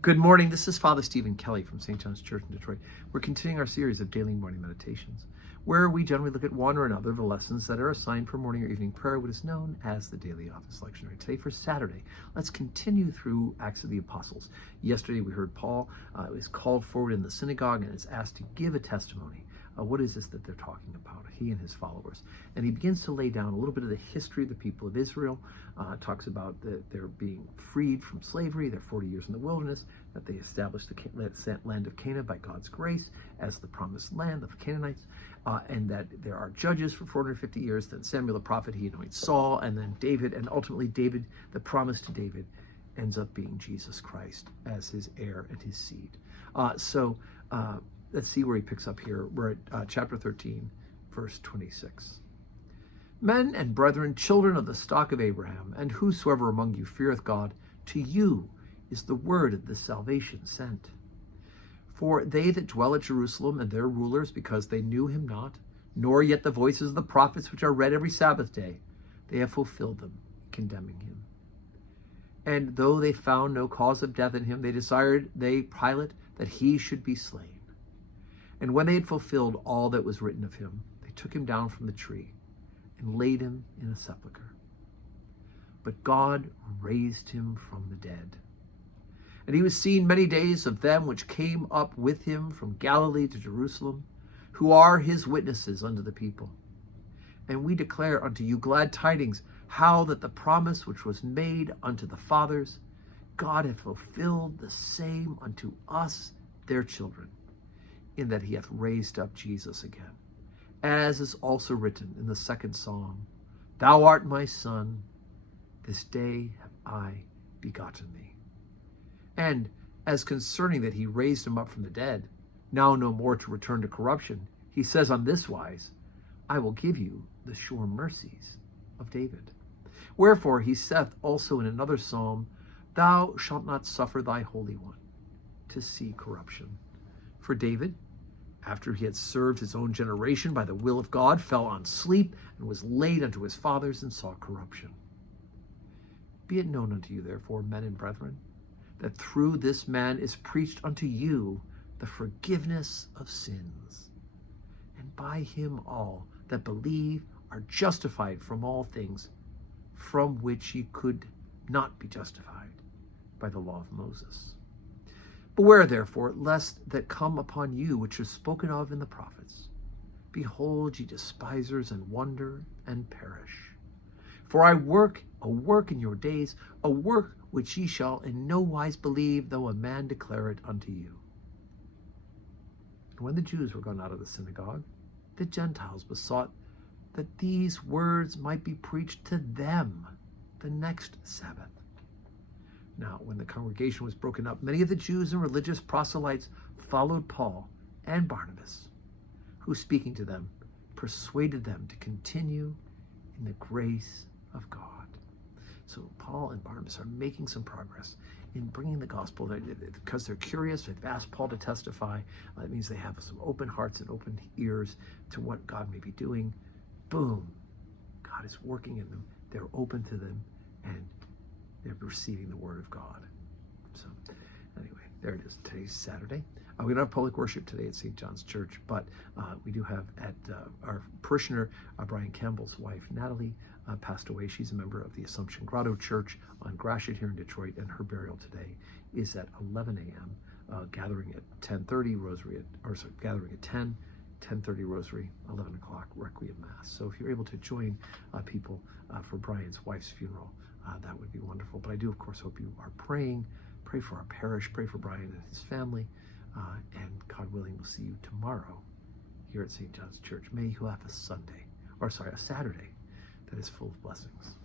Good morning. This is Father Stephen Kelly from St. John's Church in Detroit. We're continuing our series of daily morning meditations, where we generally look at one or another of the lessons that are assigned for morning or evening prayer, what is known as the Daily Office Lectionary. Today, for Saturday, let's continue through Acts of the Apostles. Yesterday, we heard Paul is called forward in the synagogue and is asked to give a testimony. What is this that they're talking about, he and his followers? And he begins to lay down a little bit of the history of the people of Israel, talks about their being freed from slavery, their 40 years in the wilderness, that they established the land of Canaan by God's grace as the promised land of Canaanites, and that there are judges for 450 years, then Samuel the prophet, he anoints Saul, and then David, and ultimately David, the promise to David, ends up being Jesus Christ as his heir and his seed. Let's see where he picks up here. We're at chapter 13, verse 26. Men and brethren, children of the stock of Abraham, and whosoever among you feareth God, to you is the word of this salvation sent. For they that dwell at Jerusalem and their rulers, because they knew him not, nor yet the voices of the prophets which are read every Sabbath day, they have fulfilled them, condemning him. And though they found no cause of death in him, they desired, Pilate, that he should be slain. And when they had fulfilled all that was written of him, they took him down from the tree and laid him in a sepulchre. But God raised him from the dead. And he was seen many days of them which came up with him from Galilee to Jerusalem, who are his witnesses unto the people. And we declare unto you glad tidings, how that the promise which was made unto the fathers, God hath fulfilled the same unto us, their children, in that he hath raised up Jesus again. As is also written in the second Psalm, Thou art my son, this day have I begotten thee. And as concerning that he raised him up from the dead, now no more to return to corruption, he says on this wise, I will give you the sure mercies of David. Wherefore he saith also in another psalm, Thou shalt not suffer thy Holy One to see corruption. For David, after he had served his own generation by the will of God, fell on sleep, and was laid unto his fathers, and saw corruption. Be it known unto you, therefore, men and brethren, that through this man is preached unto you the forgiveness of sins. And by him all that believe are justified from all things, from which ye could not be justified by the law of Moses. Beware, therefore, lest that come upon you which is spoken of in the prophets. Behold, ye despisers, and wonder, and perish. For I work a work in your days, a work which ye shall in no wise believe, though a man declare it unto you. And when the Jews were gone out of the synagogue, the Gentiles besought that these words might be preached to them the next Sabbath. Now, when the congregation was broken up, many of the Jews and religious proselytes followed Paul and Barnabas, who, speaking to them, persuaded them to continue in the grace of God. So Paul and Barnabas are making some progress in bringing the gospel. Because they're curious, they've asked Paul to testify. That means they have some open hearts and open ears to what God may be doing. Boom, God is working in them. They're open to them, and they're receiving the word of God. So anyway, there it is. Today's Saturday. We don't have public worship today at St. John's Church, but we do have at our parishioner, Brian Campbell's wife, Natalie, passed away. She's a member of the Assumption Grotto Church on Gratiot here in Detroit, and her burial today is at 11 a.m., gathering at 10:30, gathering at 10:30 rosary, 11 o'clock requiem mass. So if you're able to join people for Brian's wife's funeral, that would be wonderful. But I do, of course, hope you are praying. Pray for our parish. Pray for Brian and his family. And God willing, we'll see you tomorrow here at St. John's Church. May you have a Saturday that is full of blessings.